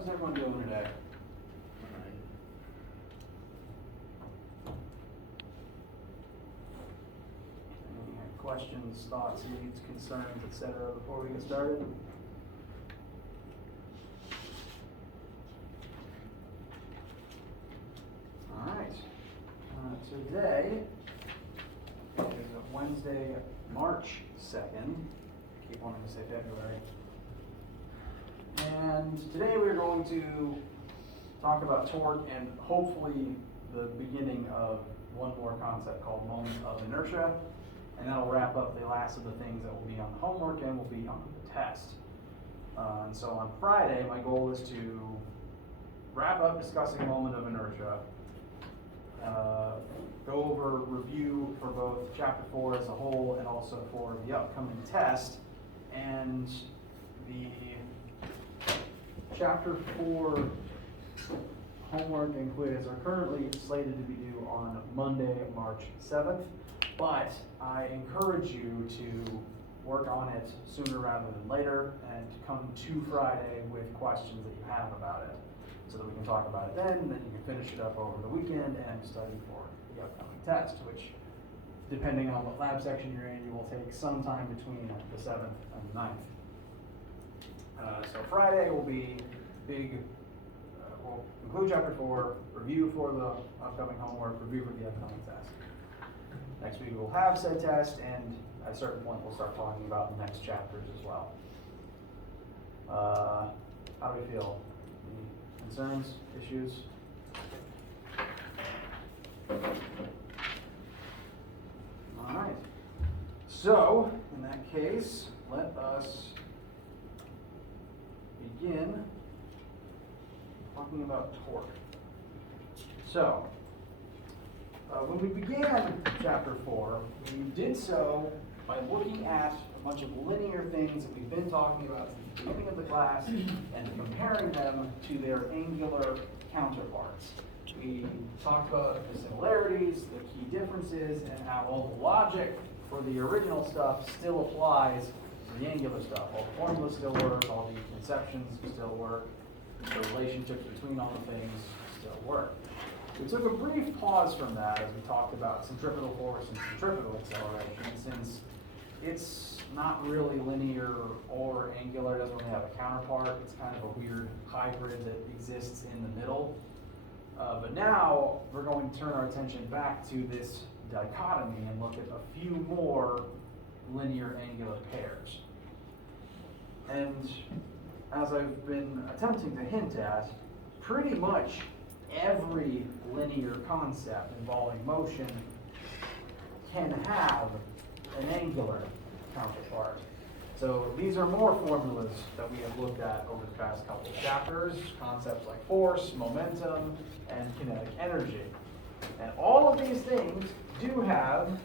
How's everyone doing today? Any questions, thoughts, needs, concerns, etc. before we get started? All right. Today is Wednesday, March 2nd. Keep wanting to say February. And today we're going to talk about torque and hopefully the beginning of one more concept called moment of inertia. And that'll wrap up the last of the things that will be on the homework and will be on the test. And so on Friday, my goal is to wrap up discussing moment of inertia, go over review for both chapter 4 as a whole and also for the upcoming test. And the chapter 4 homework and quiz are currently slated to be due on Monday, March 7th, but I encourage you to work on it sooner rather than later and come to Friday with questions that you have about it so that we can talk about it then, and then you can finish it up over the weekend and study for the upcoming test, which, depending on what lab section you're in, you will take some time between the 7th and the 9th. So Friday will be big, we'll conclude chapter 4, review for the upcoming homework, review for the upcoming test. Next week we'll have said test, and at a certain point we'll start talking about the next chapters as well. How do we feel? Any concerns, issues? All right. So, in that case, let us begin talking about torque. So, when we began chapter 4, we did so by looking at a bunch of linear things that we've been talking about since the beginning of the class and comparing them to their angular counterparts. We talked about the similarities, the key differences, and how all the logic for the original stuff still applies for the angular stuff. All the formulas still work, all the conceptions still work, the relationships between all the things still work. We took a brief pause from that as we talked about centripetal force and centripetal acceleration, since it's not really linear or angular, it doesn't really have a counterpart. It's kind of a weird hybrid that exists in the middle. But now we're going to turn our attention back to this dichotomy and look at a few more linear angular pairs. And as I've been attempting to hint at, pretty much every linear concept involving motion can have an angular counterpart. So these are more formulas that we have looked at over the past couple of chapters, concepts like force, momentum, and kinetic energy. And all of these things do have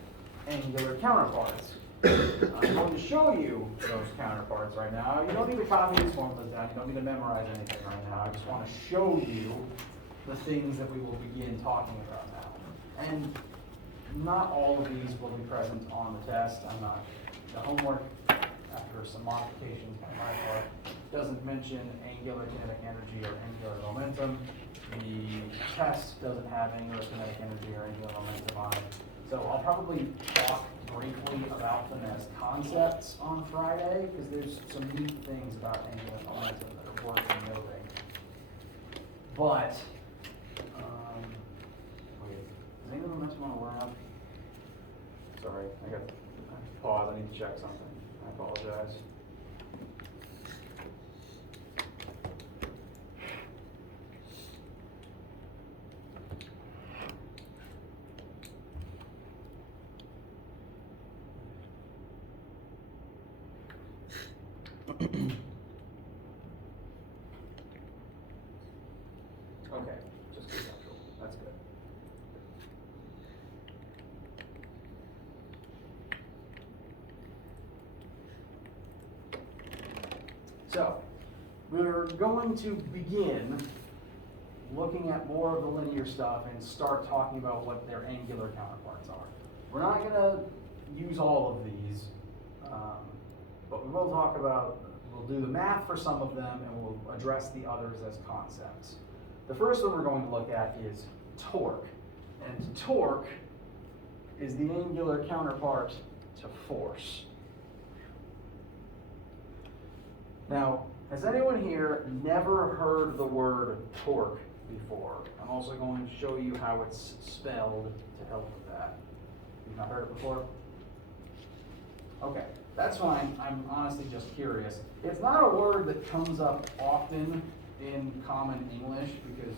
angular counterparts. I'm going to show you those counterparts right now. You don't need to copy these formulas down. You don't need to memorize anything right now. I just want to show you the things that we will begin talking about now. And not all of these will be present on the test. The homework, after some modifications by my part, doesn't mention angular kinetic energy or angular momentum. The test doesn't have angular kinetic energy or angular momentum on it. So I'll probably talk briefly about them as concepts on Friday, because there's some neat things about angular momentum that are worth noting. But, wait, is angular momentum on a lab? Sorry, I got to pause, I need to check something. I apologize. Okay, just conceptual. That's good. So, we're going to begin looking at more of the linear stuff and start talking about what their angular counterparts are. We're not going to use all of these, but we will talk about We'll do the math for some of them, and we'll address the others as concepts. The first one we're going to look at is torque. And torque is the angular counterpart to force. Now, has anyone here never heard the word torque before? I'm also going to show you how it's spelled to help with that. You've not heard it before? Okay, that's fine. I'm honestly just curious. It's not a word that comes up often in common English because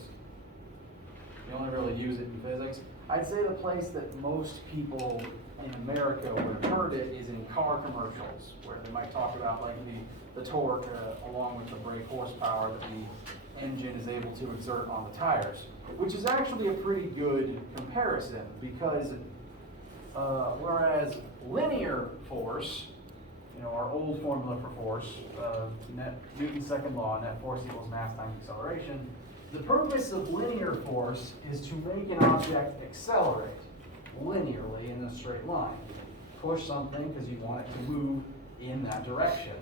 you only really use it in physics. I'd say the place that most people in America would have heard it is in car commercials, where they might talk about like the torque along with the brake horsepower that the engine is able to exert on the tires, which is actually a pretty good comparison because whereas linear force, our old formula for force, Newton's second law, net force equals mass times acceleration, the purpose of linear force is to make an object accelerate linearly in a straight line. Push something because you want it to move in that direction.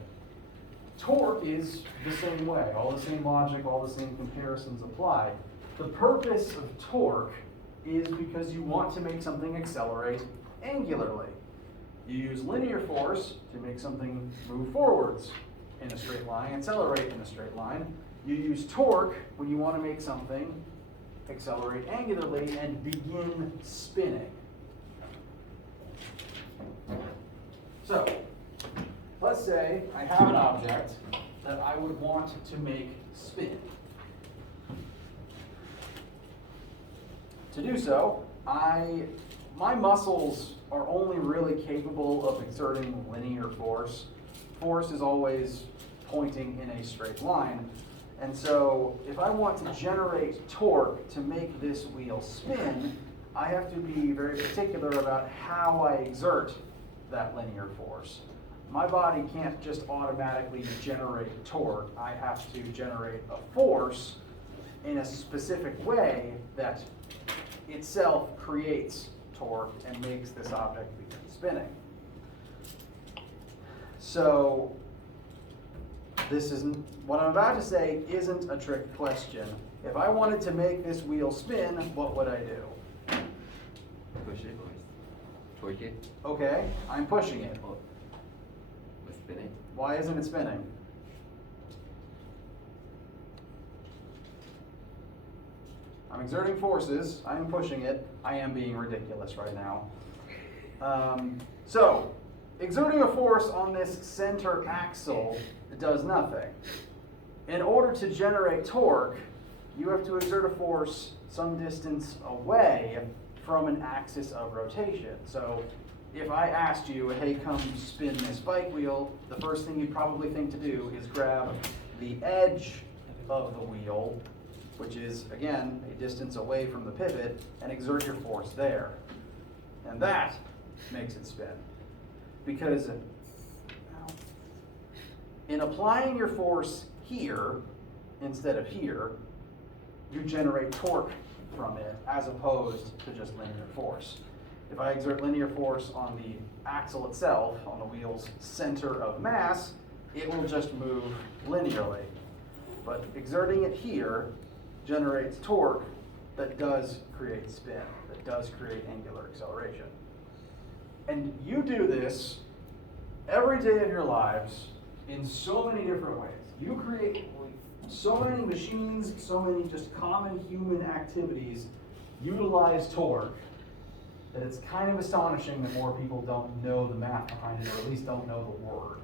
Torque is the same way. All the same logic, all the same comparisons apply. The purpose of torque is because you want to make something accelerate angularly. You use linear force to make something move forwards in a straight line, accelerate in a straight line. You use torque when you want to make something accelerate angularly and begin spinning. So, let's say I have an object that I would want to make spin. To do so, my muscles are only really capable of exerting linear force. Force is always pointing in a straight line. And so if I want to generate torque to make this wheel spin, I have to be very particular about how I exert that linear force. My body can't just automatically generate torque. I have to generate a force in a specific way that itself creates torque and makes this object begin spinning. So this isn't, what I'm about to say isn't a trick question. If I wanted to make this wheel spin, what would I do? Push it or torque it. Okay, I'm pushing it. Or spin it. Why isn't it spinning? I'm exerting forces, I am pushing it, I am being ridiculous right now. So, exerting a force on this center axle does nothing. In order to generate torque, you have to exert a force some distance away from an axis of rotation. So, if I asked you, hey, come spin this bike wheel, the first thing you'd probably think to do is grab the edge of the wheel, which is, again, a distance away from the pivot, and exert your force there. And that makes it spin. Because in applying your force here instead of here, you generate torque from it as opposed to just linear force. If I exert linear force on the axle itself, on the wheel's center of mass, it will just move linearly. But exerting it here generates torque that does create spin, that does create angular acceleration. And you do this every day of your lives in so many different ways. You create so many machines, so many just common human activities utilize torque that it's kind of astonishing that more people don't know the math behind it, or at least don't know the word.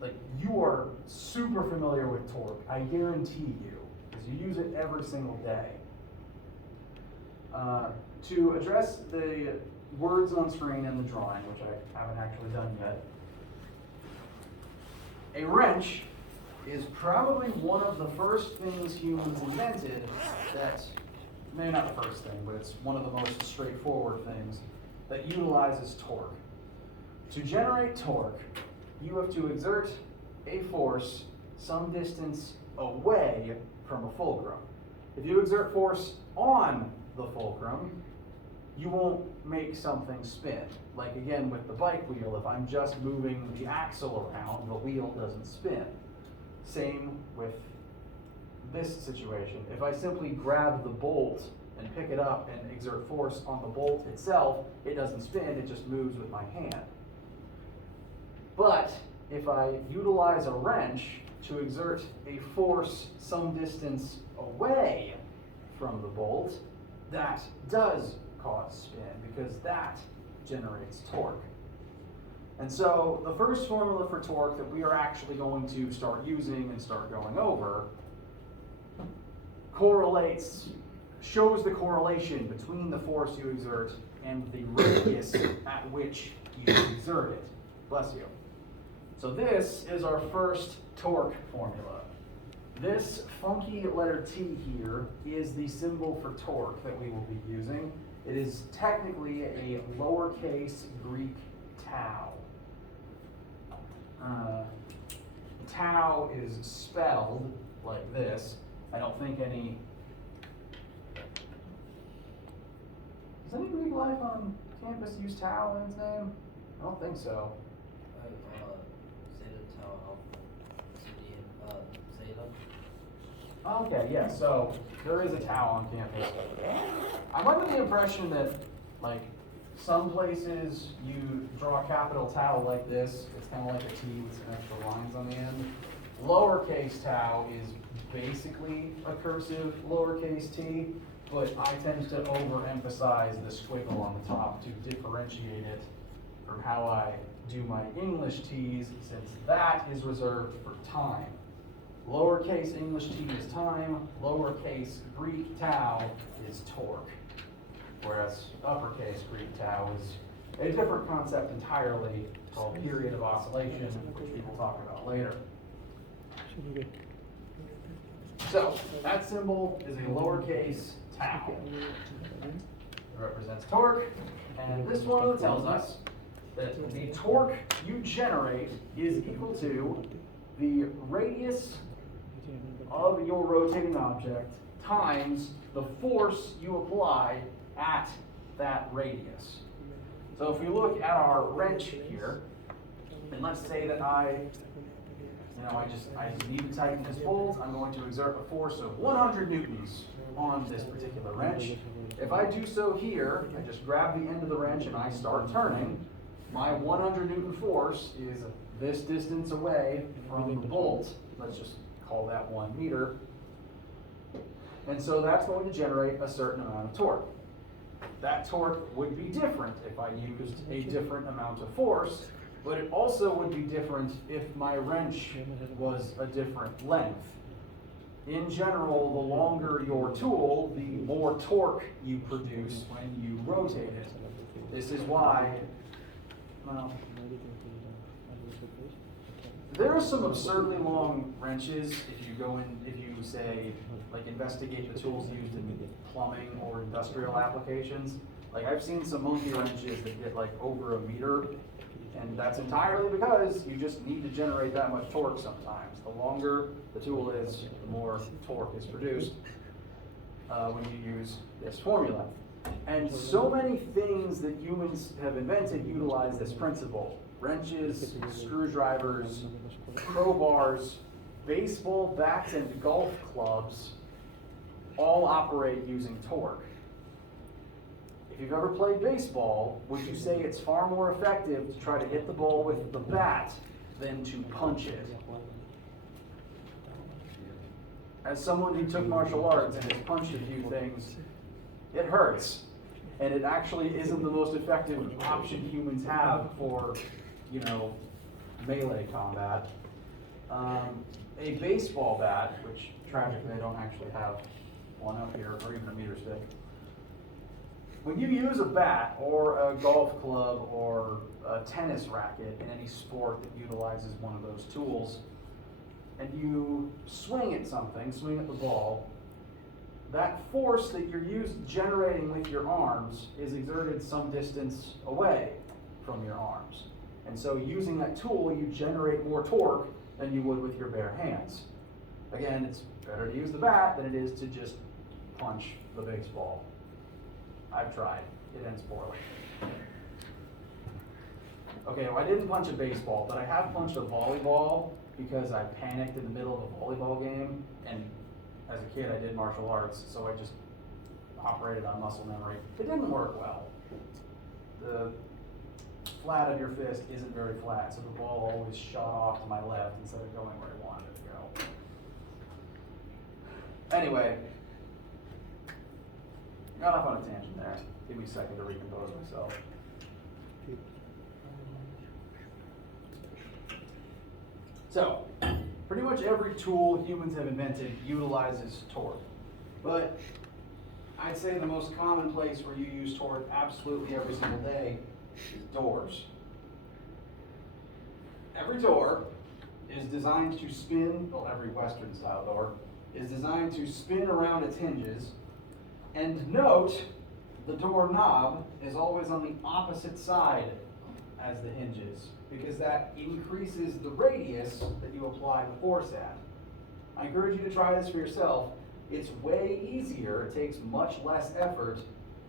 Like, you are super familiar with torque, I guarantee you, because you use it every single day. To address the words on screen in the drawing, which I haven't actually done yet, a wrench is probably one of the first things humans invented that, maybe not the first thing, but it's one of the most straightforward things that utilizes torque. To generate torque, you have to exert a force some distance away from a fulcrum. If you exert force on the fulcrum, you won't make something spin. Like again with the bike wheel, if I'm just moving the axle around, the wheel doesn't spin. Same with this situation. If I simply grab the bolt and pick it up and exert force on the bolt itself, it doesn't spin, it just moves with my hand. But if I utilize a wrench to exert a force some distance away from the bolt, that does cause spin because that generates torque. And so the first formula for torque that we are actually going to start using and start going over shows the correlation between the force you exert and the radius at which you exert it. Bless you. So this is our first torque formula. This funky letter T here is the symbol for torque that we will be using. It is technically a lowercase Greek tau. Tau is spelled like this. I don't think any... Does any Greek life on campus use tau in its name? I don't think so. Okay, yeah, so there is a tau on campus. I'm under the impression that, like, some places you draw a capital tau like this. It's kind of like a T with some extra lines on the end. Lowercase tau is basically a cursive lowercase t, but I tend to overemphasize the squiggle on the top to differentiate it from how I do my English t's, since that is reserved for time. Lowercase English t is time, lowercase Greek tau is torque, whereas uppercase Greek tau is a different concept entirely called period of oscillation, which we will talk about later. So, that symbol is a lowercase tau. It represents torque, and this formula tells us that the torque you generate is equal to the radius of your rotating object times the force you apply at that radius. So if we look at our wrench here, and let's say that I need to tighten this bolt, I'm going to exert a force of 100 newtons on this particular wrench. If I do so here, I just grab the end of the wrench and I start turning, my 100 newton force is this distance away from the bolt. Let's just call that 1 meter. And so that's going to generate a certain amount of torque. That torque would be different if I used a different amount of force, but it also would be different if my wrench was a different length. In general, the longer your tool, the more torque you produce when you rotate it. This is why, well, there are some absurdly long wrenches if you say, like, investigate the tools used in plumbing or industrial applications. Like, I've seen some monkey wrenches that get like over a meter, and that's entirely because you just need to generate that much torque sometimes. The longer the tool is, the more torque is produced when you use this formula. And so many things that humans have invented utilize this principle. Wrenches, screwdrivers, crowbars, baseball bats, and golf clubs all operate using torque. If you've ever played baseball, would you say it's far more effective to try to hit the ball with the bat than to punch it? As someone who took martial arts and has punched a few things, it hurts. And it actually isn't the most effective option humans have for, melee combat. A baseball bat, which tragically I don't actually have one up here, or even a meter stick. When you use a bat or a golf club or a tennis racket in any sport that utilizes one of those tools, and you swing at the ball, that force that you're generating with your arms is exerted some distance away from your arms. And so using that tool, you generate more torque than you would with your bare hands. Again, it's better to use the bat than it is to just punch the baseball. I've tried. it ends poorly. Okay, well, I didn't punch a baseball, but I have punched a volleyball because I panicked in the middle of a volleyball game, and as a kid I did martial arts, so I just operated on muscle memory. It didn't work well. The flat of your fist isn't very flat, so the ball always shot off to my left instead of going where I wanted it to go. Anyway, got off on a tangent there. Give me a second to recompose myself. So, pretty much every tool humans have invented utilizes torque. But I'd say the most common place where you use torque absolutely every single day is doors. Every door is designed to spin, well, every Western style door is designed to spin around its hinges. And note, the door knob is always on the opposite side as the hinges, because that increases the radius that you apply the force at. I encourage you to try this for yourself. It's way easier, it takes much less effort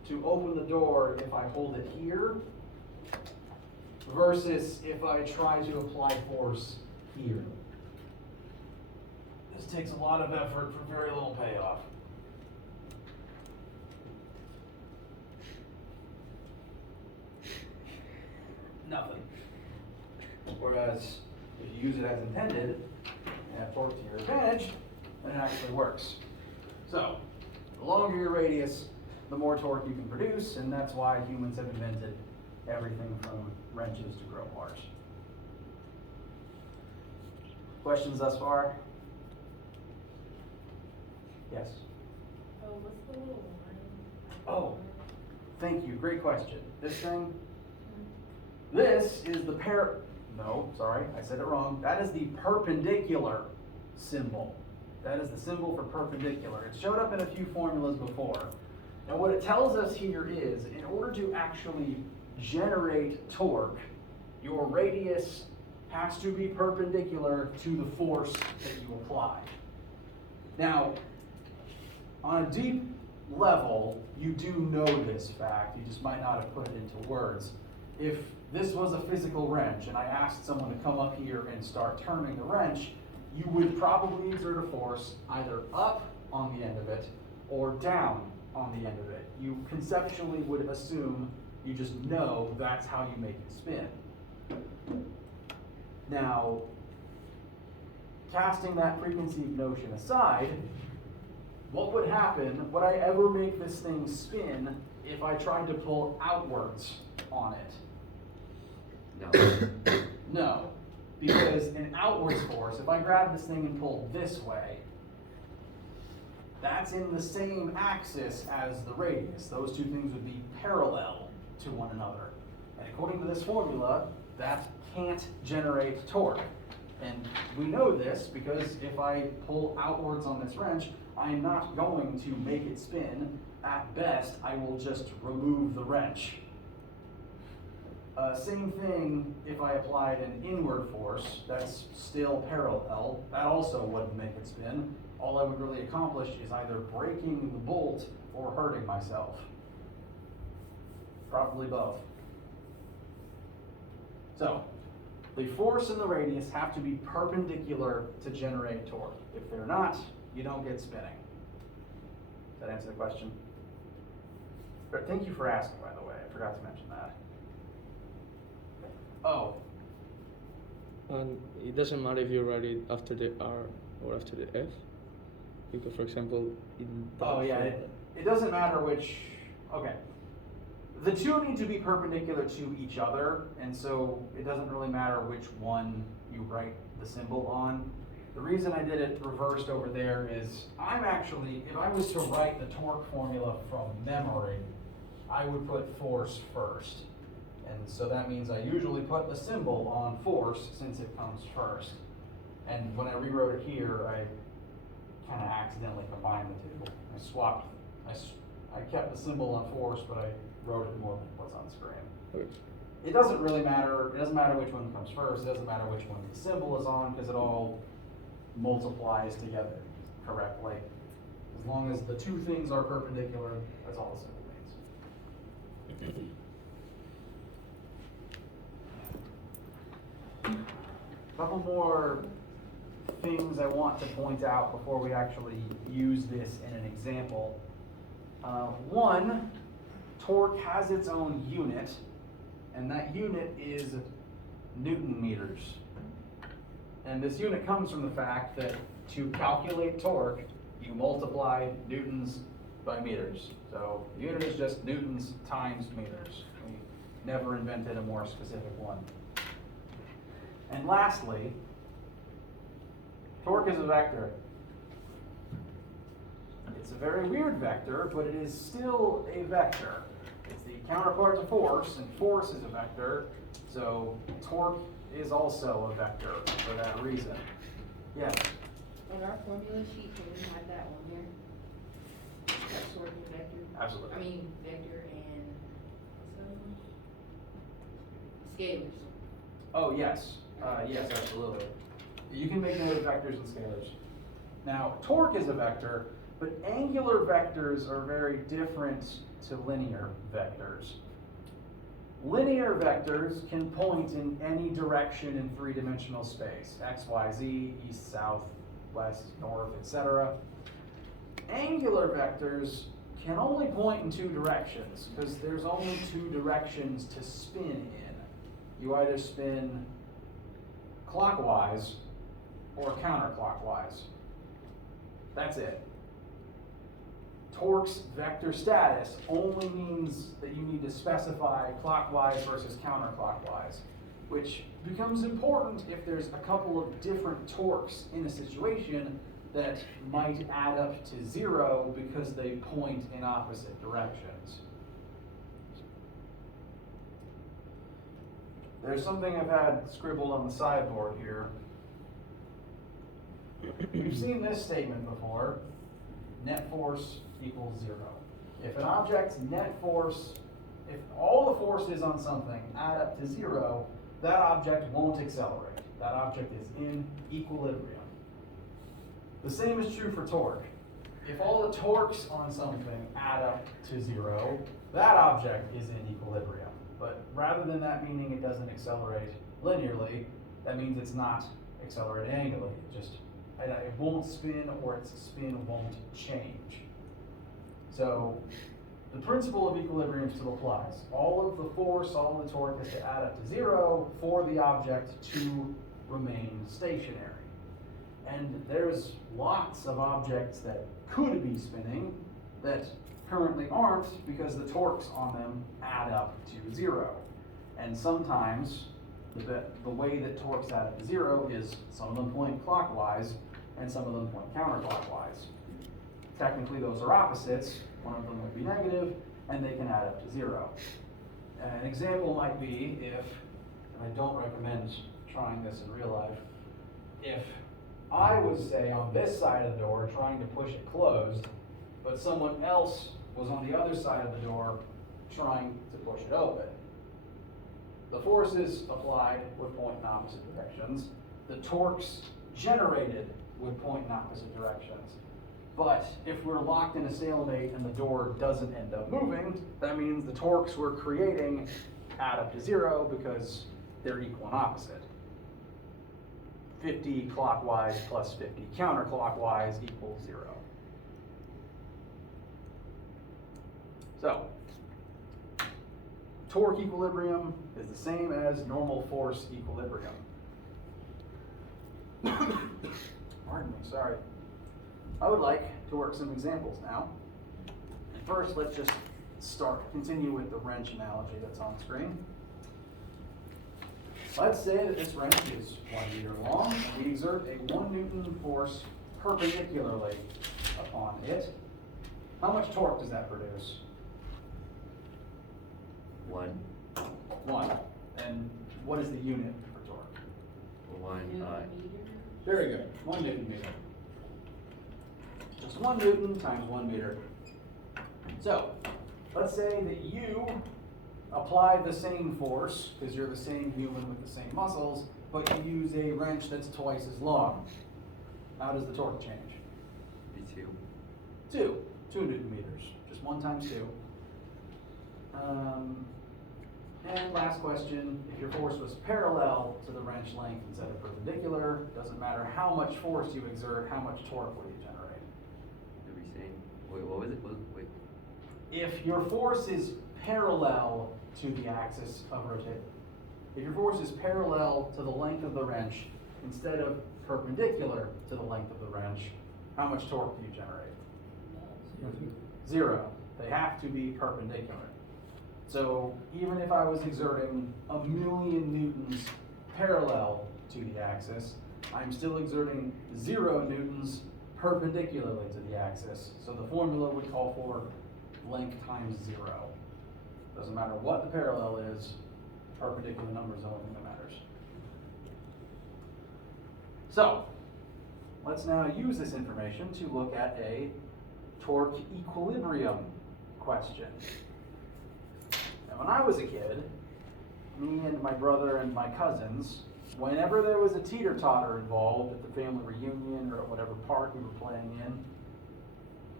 to open the door if I hold it here versus if I try to apply force here. This takes a lot of effort for very little payoff. Nothing. Whereas if you use it as intended and have torque to your advantage, then it actually works. So, the longer your radius, the more torque you can produce, and that's why humans have invented everything from wrenches to grow bars. Questions thus far? Yes? Oh, what's the little line? Oh, thank you. Great question. This thing? This is the no, sorry, I said it wrong. That is the perpendicular symbol. That is the symbol for perpendicular. It showed up in a few formulas before. Now what it tells us here is, in order to actually generate torque, your radius has to be perpendicular to the force that you apply. Now, on a deep level, you do know this fact, you just might not have put it into words. If this was a physical wrench and I asked someone to come up here and start turning the wrench, you would probably exert a force either up on the end of it or down on the end of it. You conceptually would assume, you just know that's how you make it spin. Now, casting that preconceived notion aside, what would happen, would I ever make this thing spin if I tried to pull outwards on it? No. No, because an outwards force, if I grab this thing and pull this way, that's in the same axis as the radius. Those two things would be parallel to one another. And according to this formula, that can't generate torque. And we know this because if I pull outwards on this wrench, I'm not going to make it spin. At best, I will just remove the wrench. Same thing if I applied an inward force, that's still parallel. That also wouldn't make it spin. All I would really accomplish is either breaking the bolt or hurting myself. Probably both. So, the force and the radius have to be perpendicular to generate torque. If they're not, you don't get spinning. Does that answer the question? But thank you for asking, by the way. I forgot to mention that. Oh. And it doesn't matter if you write it after the R or after the F, because for example, in Oh yeah, it doesn't matter which, okay. The two need to be perpendicular to each other, and so it doesn't really matter which one you write the symbol on. The reason I did it reversed over there is, I'm actually, if I was to write the torque formula from memory, I would put force first. And so that means I usually put the symbol on force since it comes first. And when I rewrote it here, I kind of accidentally combined the two. I swapped, I kept the symbol on force, but I wrote it more than what's on the screen. Okay. It doesn't really matter, it doesn't matter which one comes first, it doesn't matter which one the symbol is on, because it all multiplies together correctly. As long as the two things are perpendicular, that's all the symbol means. Couple more things I want to point out before we actually use this in an example. One, torque has its own unit, and that unit is Newton meters. And this unit comes from the fact that to calculate torque, you multiply newtons by meters. So the unit is just newtons times meters. We never invented a more specific one. And lastly, torque is a vector. It's a very weird vector, but it is still a vector. It's the counterpart to force, and force is a vector, so torque is also a vector for that reason. Yes? On our formula sheet, can we have that on there? That torque and vector? Absolutely. I mean, vector and, scalars. Oh, yes. Yes, absolutely. You can make note of vectors and scalars. Now, torque is a vector, but angular vectors are very different to linear vectors. Linear vectors can point in any direction in three-dimensional space, x, y, z, east, south, west, north, etc. Angular vectors can only point in two directions, because there's only two directions to spin in. You either spin clockwise or counterclockwise. That's it. Torque's vector status only means that you need to specify clockwise versus counterclockwise, which becomes important if there's a couple of different torques in a situation that might add up to zero because they point in opposite directions. There's something I've had scribbled on the sideboard here. We've seen this statement before: net force equals zero. If an object's net force, if all the forces on something add up to zero, that object won't accelerate. That object is in equilibrium. The same is true for torque. If all the torques on something add up to zero, that object is in equilibrium. But rather than that meaning it doesn't accelerate linearly, that means it's not accelerating angularly. It won't spin, or its spin won't change. So the principle of equilibrium still applies. All of the force, all the torque has to add up to zero for the object to remain stationary. And there's lots of objects that could be spinning that currently aren't, because the torques on them add up to zero. And sometimes the way that torques add up to zero is some of them point clockwise and some of them point counterclockwise. Technically those are opposites. One of them would be negative, and they can add up to zero. An example might be if, and I don't recommend trying this in real life, if I was, say, on this side of the door trying to push it closed, but someone else was on the other side of the door trying to push it open. The forces applied would point in opposite directions. The torques generated would point in opposite directions. But if we're locked in a stalemate and the door doesn't end up moving, that means the torques we're creating add up to zero because they're equal and opposite. 50 clockwise plus 50 counterclockwise equals zero. So, torque equilibrium is the same as normal force equilibrium. Pardon me, sorry. I would like to work some examples now. First, let's just continue with the wrench analogy that's on screen. Let's say that this wrench is 1 meter long, and we exert a 1 Newton force perpendicularly upon it. How much torque does that produce? 1. 1. And what is the unit for torque? 1. Meter. Very good. 1 Newton meter. Just 1 Newton times 1 meter. So, let's say that you apply the same force, because you're the same human with the same muscles, but you use a wrench that's twice as long. How does the torque change? B2. 2 Newton meters. Just 1 times 2. And last question, if your force was parallel to the wrench length instead of perpendicular, doesn't matter how much force you exert, how much torque will you generate? What are we saying? Wait, what was it? Wait. If your force is parallel to the axis of rotation, if your force is parallel to the length of the wrench instead of perpendicular to the length of the wrench, how much torque do you generate? 0. They have to be perpendicular. So even if I was exerting 1,000,000 newtons parallel to the axis, I'm still exerting 0 newtons perpendicularly to the axis. So the formula would call for length times 0. Doesn't matter what the parallel is, perpendicular number is the only thing that matters. So let's now use this information to look at a torque equilibrium question. Now, when I was a kid, me and my brother and my cousins, whenever there was a teeter-totter involved at the family reunion or at whatever park we were playing in,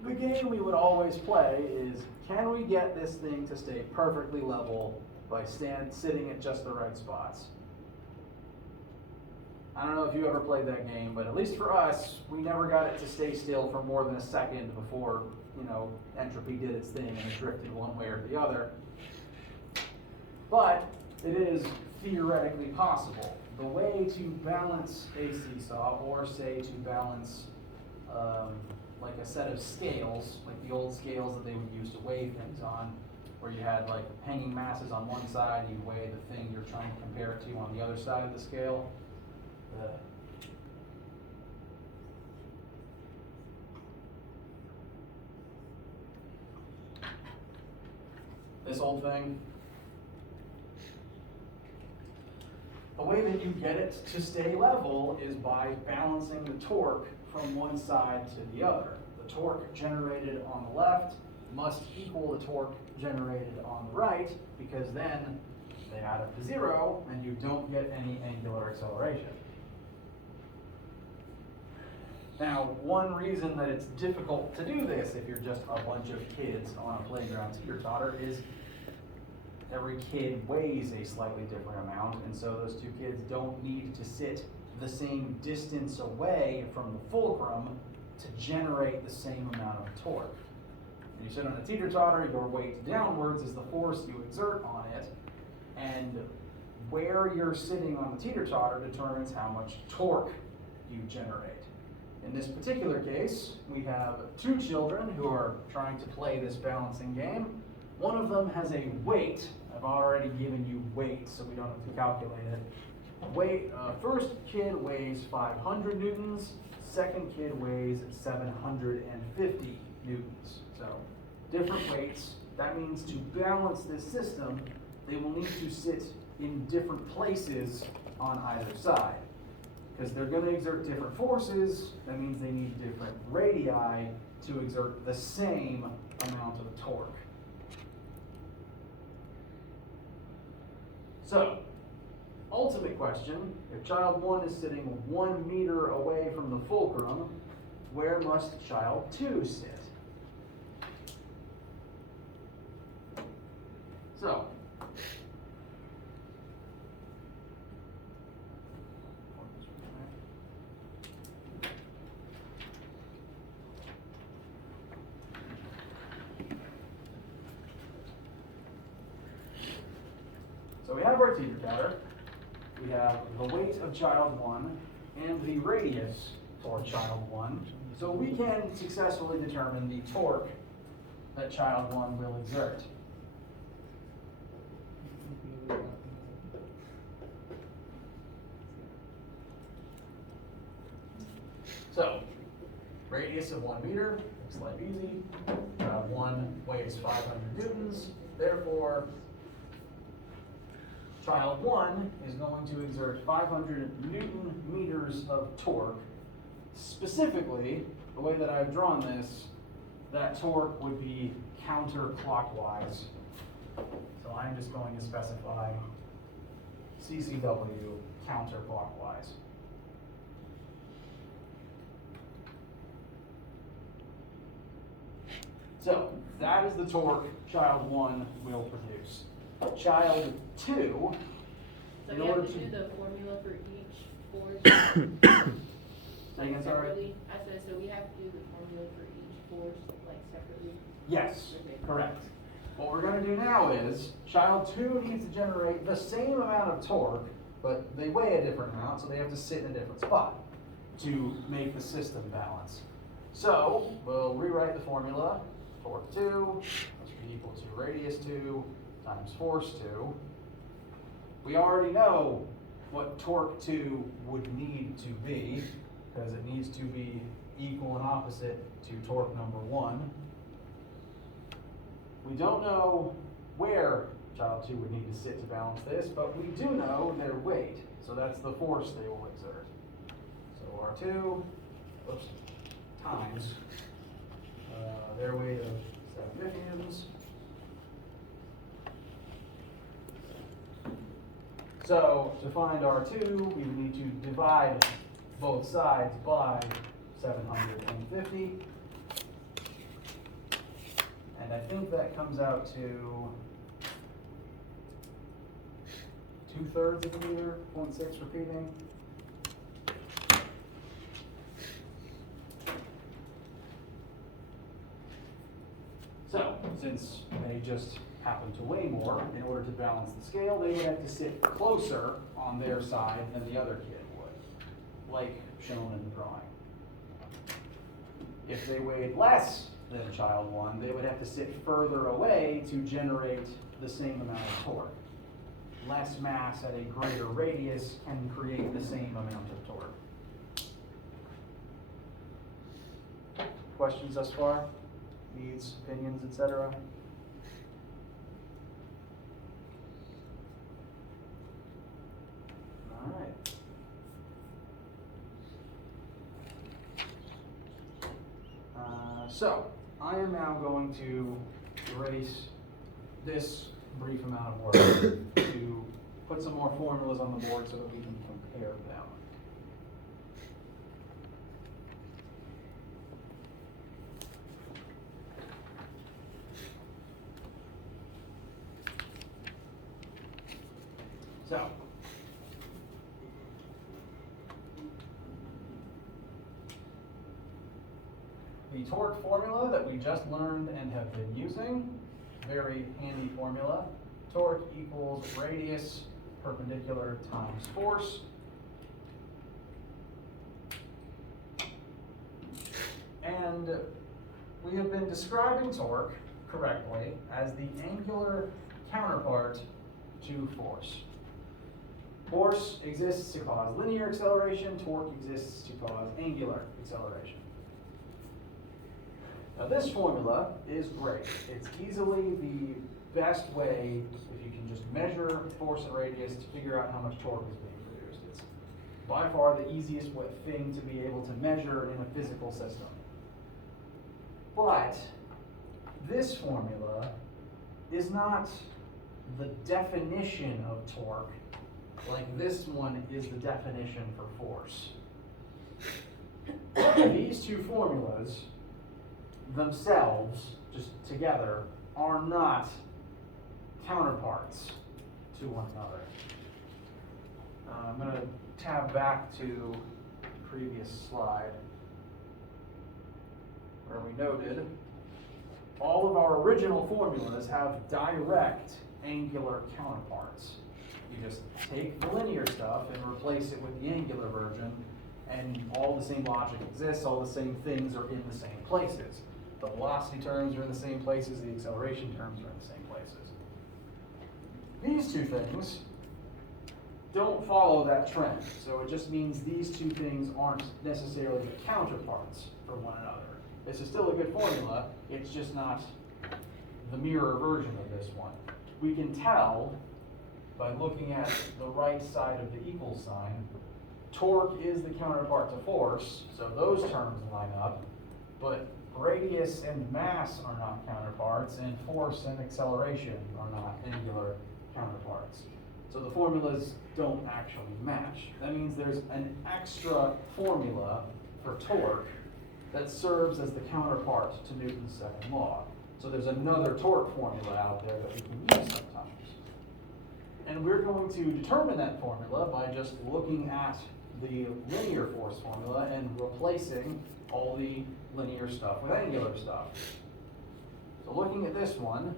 the game we would always play is, can we get this thing to stay perfectly level by sitting at just the right spots? I don't know if you ever played that game, but at least for us, we never got it to stay still for more than a second before, entropy did its thing and it drifted one way or the other. But it is theoretically possible. The way to balance a seesaw, or say to balance like a set of scales, like the old scales that they would use to weigh things on, where you had like hanging masses on one side, you weigh the thing you're trying to compare it to on the other side of the scale. This old thing. The way that you get it to stay level is by balancing the torque from one side to the other. The torque generated on the left must equal the torque generated on the right, because then they add up to 0 and you don't get any angular acceleration. Now, one reason that it's difficult to do this if you're just a bunch of kids on a playground teeter-totter is every kid weighs a slightly different amount, and so those two kids don't need to sit the same distance away from the fulcrum to generate the same amount of torque. When you sit on a teeter-totter, your weight downwards is the force you exert on it, and where you're sitting on the teeter-totter determines how much torque you generate. In this particular case, we have two children who are trying to play this balancing game. One of them has a weight. I've already given you weight, so we don't have to calculate it. First kid weighs 500 newtons. Second kid weighs 750 newtons. So different weights. That means to balance this system, they will need to sit in different places on either side. Because they're going to exert different forces, that means they need different radii to exert the same amount of torque. So, ultimate question, if child 1 is sitting 1 meter away from the fulcrum, where must child 2 sit? So, we have our teeter-totter, we have the weight of child 1, and the radius for child 1. So we can successfully determine the torque that child 1 will exert. So, radius of 1 meter, makes life easy. Child 1 weighs 500 newtons, therefore child 1 is going to exert 500 newton meters of torque. Specifically, the way that I've drawn this, that torque would be counterclockwise. So I'm just going to specify CCW counterclockwise. So that is the torque child 1 will produce. Child 2, So in we have order to do to, the formula for each force say again, sorry? separately? I said, so we have to do the formula for each force like separately? Yes, Okay. correct. What we're going to do now is child 2 needs to generate the same amount of torque, but they weigh a different amount, so they have to sit in a different spot to make the system balance. So we'll rewrite the formula. Torque 2 must be equal to radius 2 times force 2. We already know what torque 2 would need to be, because it needs to be equal and opposite to torque number 1. We don't know where child 2 would need to sit to balance this, but we do know their weight, so that's the force they will exert. So R2, oops, times their weight of 7 newtons. So to find R2, we would need to divide both sides by 750. And I think that comes out to 2/3 of a meter, 0.6 repeating. So, since they just happen to weigh more, in order to balance the scale, they would have to sit closer on their side than the other kid would, like shown in the drawing. If they weighed less than child 1, they would have to sit further away to generate the same amount of torque. Less mass at a greater radius can create the same amount of torque. Questions thus far? Needs, opinions, etc.? All right. So, I am now going to erase this brief amount of work to put some more formulas on the board so that we can compare them. So, the torque formula that we just learned and have been using, very handy formula. Torque equals radius perpendicular times force. And we have been describing torque correctly as the angular counterpart to force. Force exists to cause linear acceleration, torque exists to cause angular acceleration. Now this formula is great. It's easily the best way, if you can just measure force and radius, to figure out how much torque is being produced. It's by far the easiest thing to be able to measure in a physical system. But this formula is not the definition of torque like this one is the definition for force. These two formulas themselves, just together, are not counterparts to one another. I'm going to tab back to the previous slide where we noted all of our original formulas have direct angular counterparts. You just take the linear stuff and replace it with the angular version, and all the same logic exists, all the same things are in the same places. The velocity terms are in the same places, the acceleration terms are in the same places. These two things don't follow that trend, so it just means these two things aren't necessarily the counterparts for one another. This is still a good formula, it's just not the mirror version of this one. We can tell by looking at the right side of the equal sign, torque is the counterpart to force, so those terms line up, but radius and mass are not counterparts, and force and acceleration are not angular counterparts. So the formulas don't actually match. That means there's an extra formula for torque that serves as the counterpart to Newton's second law. So there's another torque formula out there that we can use sometimes. And we're going to determine that formula by just looking at the linear force formula and replacing all the linear stuff with angular stuff. So looking at this one,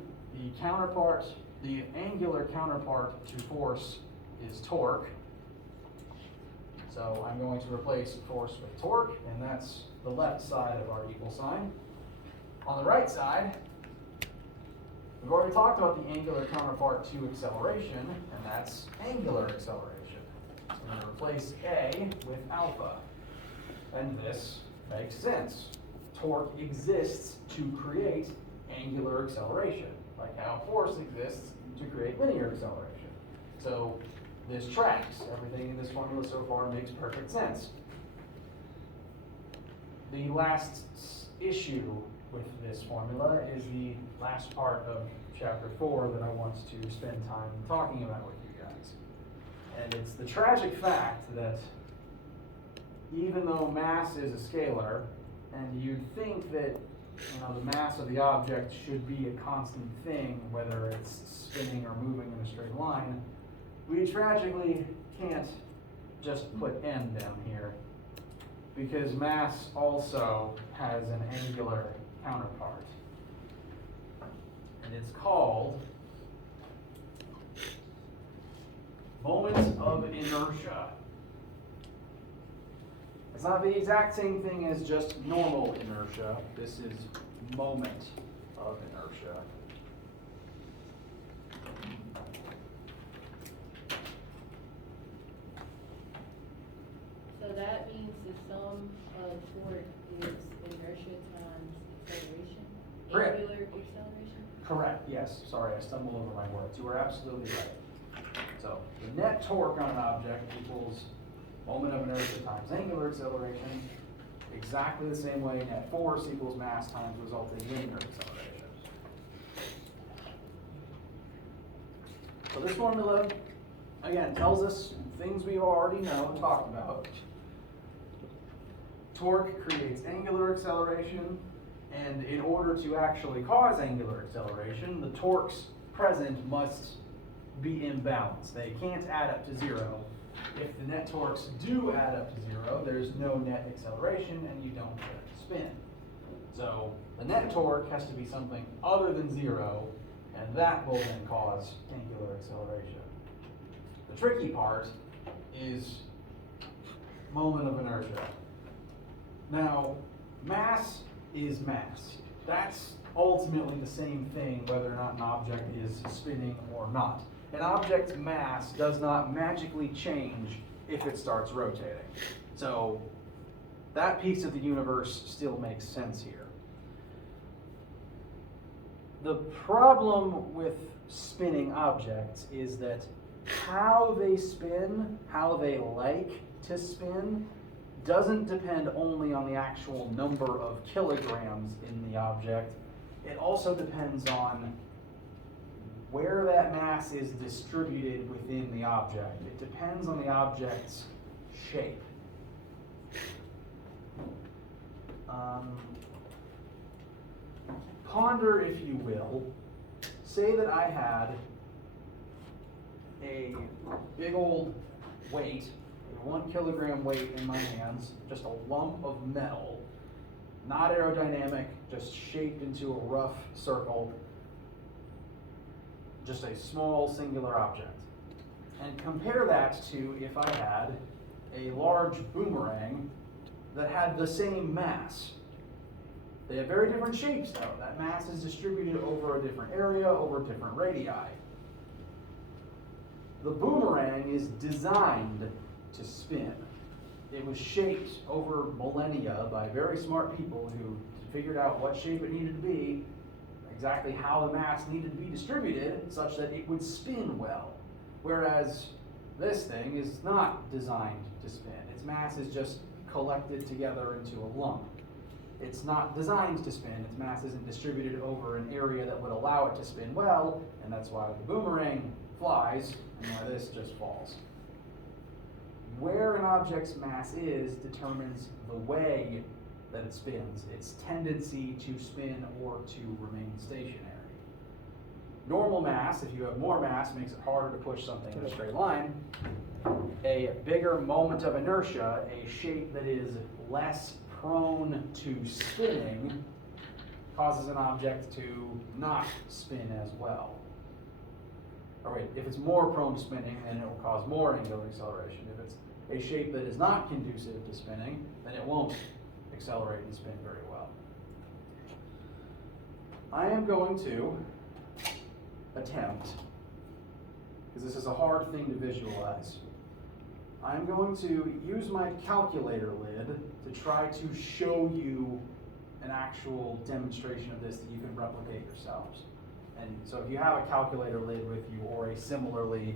the angular counterpart to force is torque. So I'm going to replace force with torque, and that's the left side of our equal sign. On the right side, we've already talked about the angular counterpart to acceleration, and that's angular acceleration. So I'm going to replace A with alpha, and this makes sense. Torque exists to create angular acceleration, like how force exists to create linear acceleration. So this tracks. Everything in this formula so far makes perfect sense. The last issue with this formula is the last part of chapter 4 that I want to spend time talking about with you guys. And it's the tragic fact that even though mass is a scalar, and you'd think that the mass of the object should be a constant thing, whether it's spinning or moving in a straight line, we tragically can't just put n down here, because mass also has an angular counterpart. And it's called moment of inertia. It's not the exact same thing as just normal inertia. This is moment of inertia. So that means the sum of torque is inertia times acceleration? Correct. Angular acceleration? Correct, yes. Sorry, I stumbled over my words. You are absolutely right. So the net torque on an object equals moment of inertia times angular acceleration, exactly the same way net force equals mass times resulting linear acceleration. So this formula, again, tells us things we already know and talked about. Torque creates angular acceleration, and in order to actually cause angular acceleration, the torques present must be in balance. They can't add up to 0. If the net torques do add up to 0, there's no net acceleration and you don't get a spin. So the net torque has to be something other than 0, and that will then cause angular acceleration. The tricky part is moment of inertia. Now, mass is mass. That's ultimately the same thing whether or not an object is spinning or not. An object's mass does not magically change if it starts rotating. So that piece of the universe still makes sense here. The problem with spinning objects is that how they spin, how they like to spin, doesn't depend only on the actual number of kilograms in the object. It also depends on where that mass is distributed within the object. It depends on the object's shape. Ponder, if you will, say that I had a big old weight, a 1 kilogram weight in my hands, just a lump of metal, not aerodynamic, just shaped into a rough circle, just a small singular object. And compare that to if I had a large boomerang that had the same mass. They have very different shapes though. That mass is distributed over a different area, over different radii. The boomerang is designed to spin. It was shaped over millennia by very smart people who figured out what shape it needed to be, exactly how the mass needed to be distributed such that it would spin well. Whereas this thing is not designed to spin. Its mass is just collected together into a lump. It's not designed to spin. Its mass isn't distributed over an area that would allow it to spin well, and that's why the boomerang flies and why this just falls. Where an object's mass is determines the way that it spins, its tendency to spin or to remain stationary. Normal mass, if you have more mass, makes it harder to push something in a straight line. A bigger moment of inertia, a shape that is less prone to spinning, causes an object to not spin as well. Or wait, if it's more prone to spinning, then it will cause more angular acceleration. If it's a shape that is not conducive to spinning, then it won't accelerate and spin very well. I am going to attempt, because this is a hard thing to visualize, I'm going to use my calculator lid to try to show you an actual demonstration of this that you can replicate yourselves. And so if you have a calculator lid with you or a similarly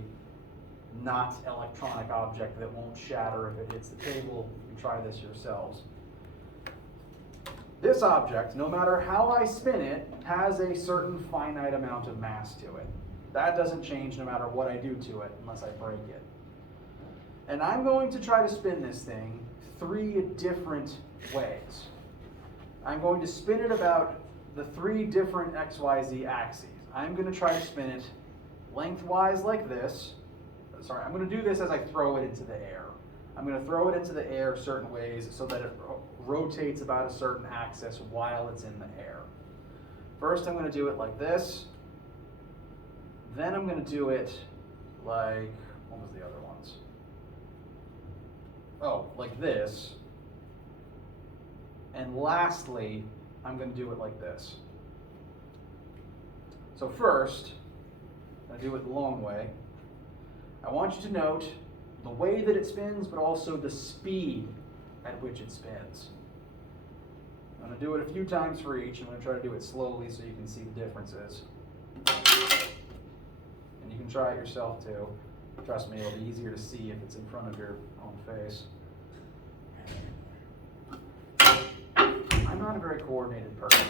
not electronic object that won't shatter if it hits the table, you can try this yourselves. This object, no matter how I spin it, has a certain finite amount of mass to it. That doesn't change no matter what I do to it unless I break it. And I'm going to try to spin this thing 3 different ways. I'm going to spin it about the 3 different XYZ axes. I'm going to try to spin it lengthwise like this. Sorry, I'm going to do this as I throw it into the air. I'm going to throw it into the air certain ways so that it rotates about a certain axis while it's in the air. First, I'm going to do it like this. Then I'm going to do it like, what was the other ones? Oh, like this. And lastly, I'm going to do it like this. So first, I'm going to do it the long way. I want you to note the way that it spins, but also the speed at which it spins. I'm going to do it a few times for each. I'm going to try to do it slowly so you can see the differences. And you can try it yourself too. Trust me, it'll be easier to see if it's in front of your own face. I'm not a very coordinated person.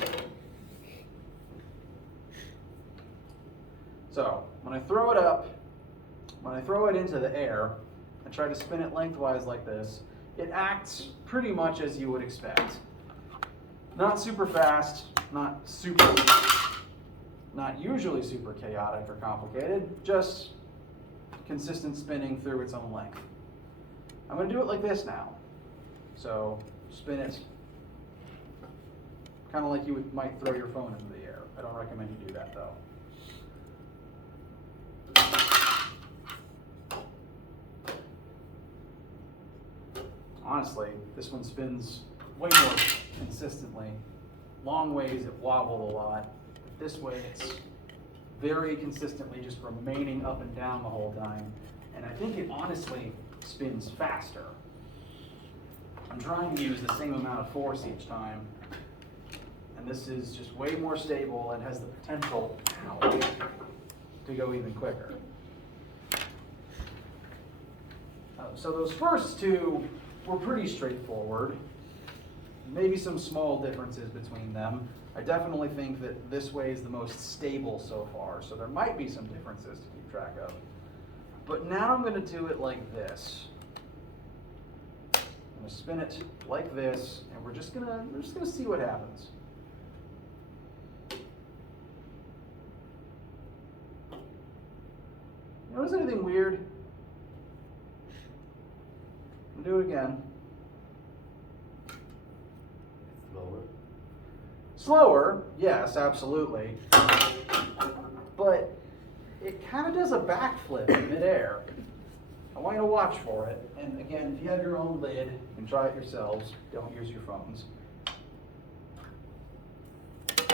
So, when I throw it up, when I throw it into the air, and try to spin it lengthwise like this, it acts pretty much as you would expect. Not super fast, not usually super chaotic or complicated, just consistent spinning through its own length. I'm going to do it like this now. So, spin it kind of like you might throw your phone into the air. I don't recommend you do that though. Honestly, this one spins way more consistently. Long ways it wobble a lot. This way it's very consistently just remaining up and down the whole time. And I think it honestly spins faster. I'm trying to use the same amount of force each time. And this is just way more stable and has the potential to go even quicker. So those first 2 were pretty straightforward. Maybe some small differences between them. I definitely think that this way is the most stable so far, so there might be some differences to keep track of. But now I'm going to do it like this. I'm going to spin it like this, and we're just gonna see what happens. Notice anything weird? I'm gonna do it again. Slower. Slower, yes, absolutely. But it kind of does a backflip in midair. I want you to watch for it. And again, if you have your own lid, you can try it yourselves. Don't use your phones. The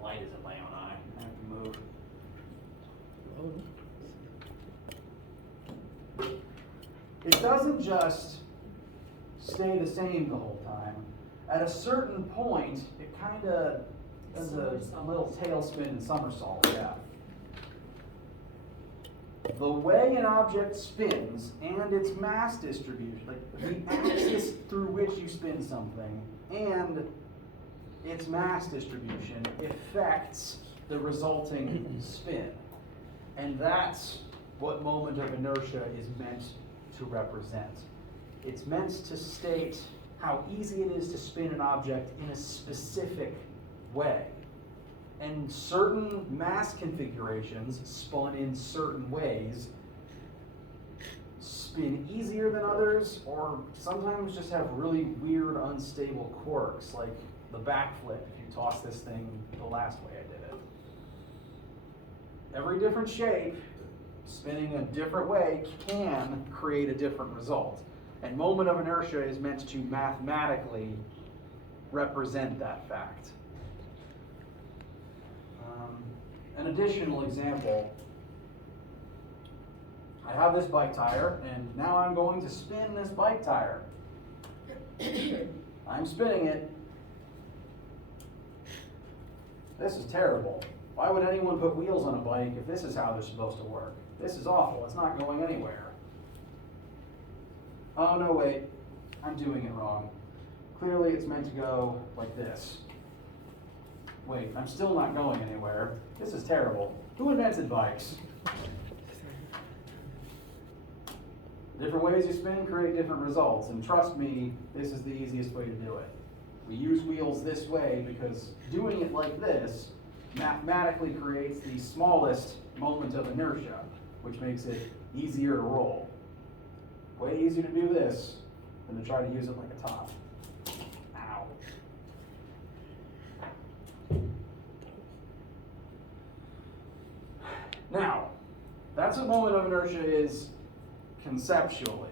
light is in my own eye. I have to move. It doesn't just stay the same the whole time. At a certain point, it kind of does a little tailspin and somersault, yeah. The way an object spins and its mass distribution, like the axis through which you spin something and its mass distribution affects the resulting spin. And that's what moment of inertia is meant to represent. It's meant to state how easy it is to spin an object in a specific way. And certain mass configurations spun in certain ways spin easier than others, or sometimes just have really weird, unstable quirks, like the backflip if you toss this thing the last way I did it. Every different shape, spinning a different way, can create a different result. And moment of inertia is meant to mathematically represent that fact. An additional example, I have this bike tire, and now I'm going to spin this bike tire. I'm spinning it. This is terrible. Why would anyone put wheels on a bike if this is how they're supposed to work? This is awful. It's not going anywhere. Oh, no, wait. I'm doing it wrong. Clearly, it's meant to go like this. Wait, I'm still not going anywhere. This is terrible. Who invented bikes? Different ways you spin create different results, and trust me, this is the easiest way to do it. We use wheels this way because doing it like this mathematically creates the smallest moment of inertia, which makes it easier to roll. Way easier to do this than to try to use it like a top. Ow. Now, that's what moment of inertia is conceptually.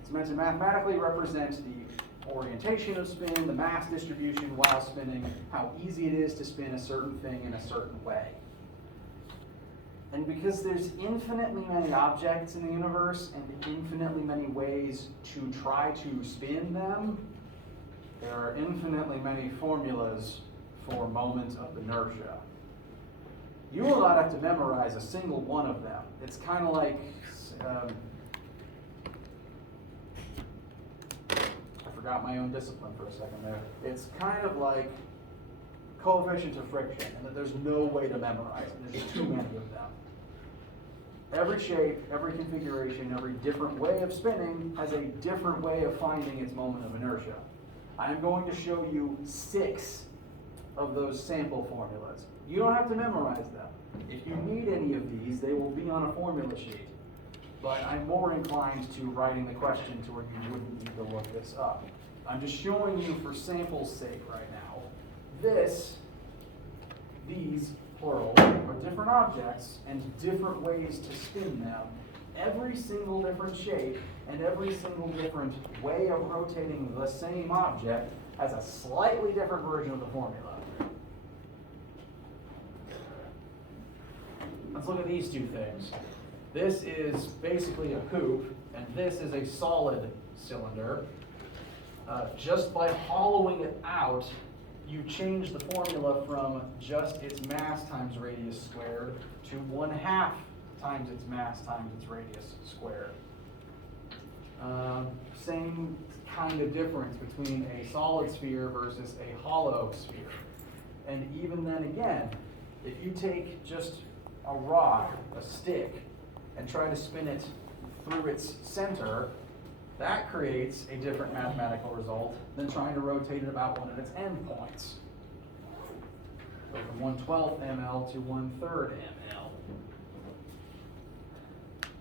It's meant to mathematically represent the orientation of spin, the mass distribution while spinning, how easy it is to spin a certain thing in a certain way. And because there's infinitely many objects in the universe and infinitely many ways to try to spin them, there are infinitely many formulas for moment of inertia. You will not have to memorize a single one of them. It's kind of like, I forgot my own discipline for a second there. It's kind of like coefficient of friction, and that there's no way to memorize it. There's too many of them. Every shape, every configuration, every different way of spinning has a different way of finding its moment of inertia. I'm going to show you 6 of those sample formulas. You don't have to memorize them. If you need any of these, they will be on a formula sheet. But I'm more inclined to writing the question to where you wouldn't need to look this up. I'm just showing you for sample's sake right now. These, plural, are different objects and different ways to spin them. Every single different shape and every single different way of rotating the same object has a slightly different version of the formula. Let's look at these two things. This is basically a hoop, and this is a solid cylinder. Just by hollowing it out, you change the formula from just its mass times radius squared to 1/2 times its mass times its radius squared. Same kind of difference between a solid sphere versus a hollow sphere. And even then again, if you take just a rock, a stick, and try to spin it through its center, that creates a different mathematical result than trying to rotate it about one of its endpoints. So from 1/12 ml to 1/3 ml.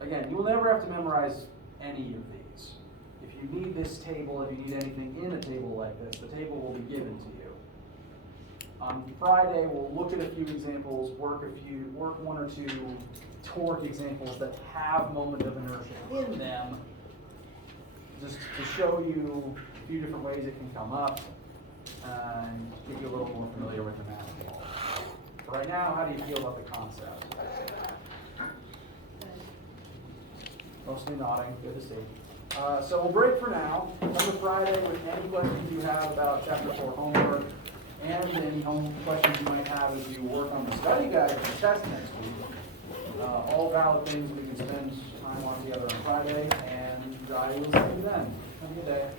Again, you will never have to memorize any of these. If you need this table, if you need anything in a table like this, the table will be given to you. On Friday, we'll look at a few examples, work 1 or 2 torque examples that have moment of inertia in them, just to show you a few different ways it can come up and get you a little more familiar with the math. For right now, how do you feel about the concept? Mostly nodding, good to see. So we'll break for now. Come to Friday with any questions you have about Chapter 4 homework, and any home questions you might have as you work on the study guide for the test next week. All valid things we can spend time on together on Friday, and I will see you then. Have a good day.